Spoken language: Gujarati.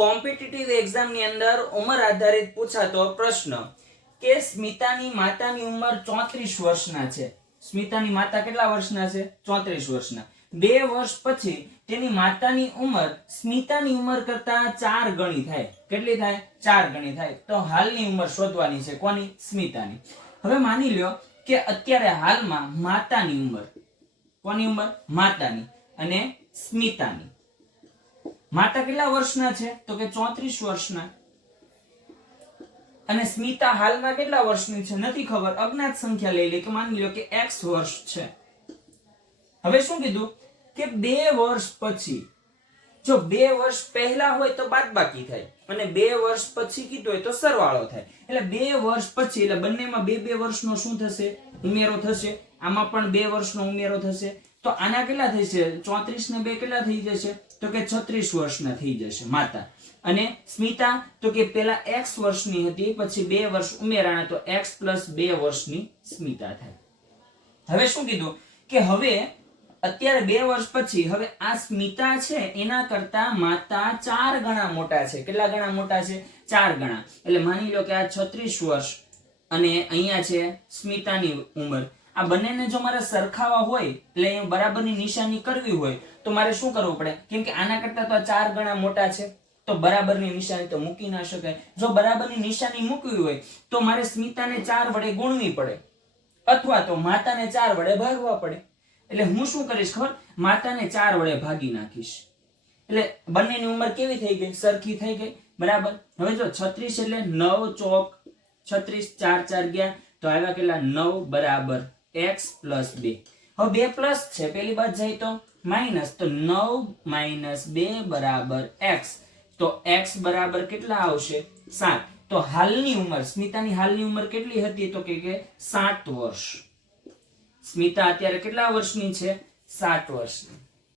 કોમ્પિટિટિવ એક્ઝામ ની અંદર ઉંમર આધારિત પૂછાતો પ્રશ્ન કે સ્મિતાની માતાની ઉંમર 34 વર્ષના છે. સ્મિતાની માતા કેટલા વર્ષના છે? 34 વર્ષના. 2 વર્ષ પછી તેની માતાની ઉંમર સ્મિતાની ઉંમર કરતા 4 ગણી થાય. કેટલી થાય? 4 ગણી થાય. તો હાલની ઉંમર શોધવાની છે. કોની? સ્મિતાની. હવે માની લ્યો કે અત્યારે હાલમાં માતાની ઉંમર, કોની ઉંમર? માતાની અને સ્મિતાની. માતા કેટલા વર્ષના છે? તો કે 34 વર્ષના. અને સ્મિતા હાલમાં કેટલા વર્ષની છે? નથી ખબર. અજ્ઞાત સંખ્યા લઈ લે કે માની લો કે x વર્ષ છે. હવે શું કીધું કે 2 વર્ષ પછી, જો 2 વર્ષ પહેલા હોય તો બાદબાકી થાય અને 2 વર્ષ પછી કીધું હોય તો સરવાળો થાય. એટલે 2 વર્ષ પછી, એટલે બંનેમાં 2 વર્ષનો શું થશે? ઉમેરો થશે. આમાં પણ 2 વર્ષનો ઉમેરો થશે. તો આના કેટલા થશે? 34 ને 2 કેટલા થઈ જશે? તો કે 36 વર્ષના થઈ જશે માતા. અને સ્મિતા તો કે પેલા x વર્ષની હતી, પછી 2 વર્ષ ઉમેરાણા તો x + 2 વર્ષની સ્મિતા થાય. હવે શું કીધું કે હવે અત્યારે 2 વર્ષ પછી હવે આ સ્મિતા છે એના કરતા માતા 4 ગણા મોટા છે. કેટલા ગણા મોટા છે? 4 ગણા. એટલે માની લો કે આ 36 વર્ષ અને અહીંયા છે સ્મિતાની ઉંમર. આ બંનેને જો મારે સરખાવા હોય, એટલે અહીંયા બરાબરની નિશાની કરવી હોય તો મારે શું કરવું પડે? કેમ કે આના કરતા તો 4 ગણા મોટા છે, તો બરાબરની નિશાની તો મૂકી ના શકાય. જો બરાબરની નિશાની મૂકવી હોય તો મારે સ્મિતાને 4 વડે ગુણવી પડે અથવા તો માતાને 4 વડે ભાગવા પડે. એટલે હું શું કરીશ ખબર? માતાને 4 વડે ભાગી નાખીશ. એટલે બંનેની ઉંમર કેવી થઈ ગઈ? સરખી થઈ ગઈ. બરાબર. હવે જો 36 એટલે 9 ચોક 36, 4 4 ગયા તો આવ્યા કેટલા? 9 બરાબર x + 2. હવે 2 પ્લસ છે, પેલી બાજુ જાય તો માઈનસ, તો 9 - 2 બરાબર x. તો x બરાબર કેટલા આવશે? 7. તો હાલની ઉંમર, સ્મિતાની હાલની ઉંમર કેટલી હતી? તો કે 7 વર્ષ. સ્મિતા અત્યારે કેટલા વર્ષની છે? 7 વર્ષની.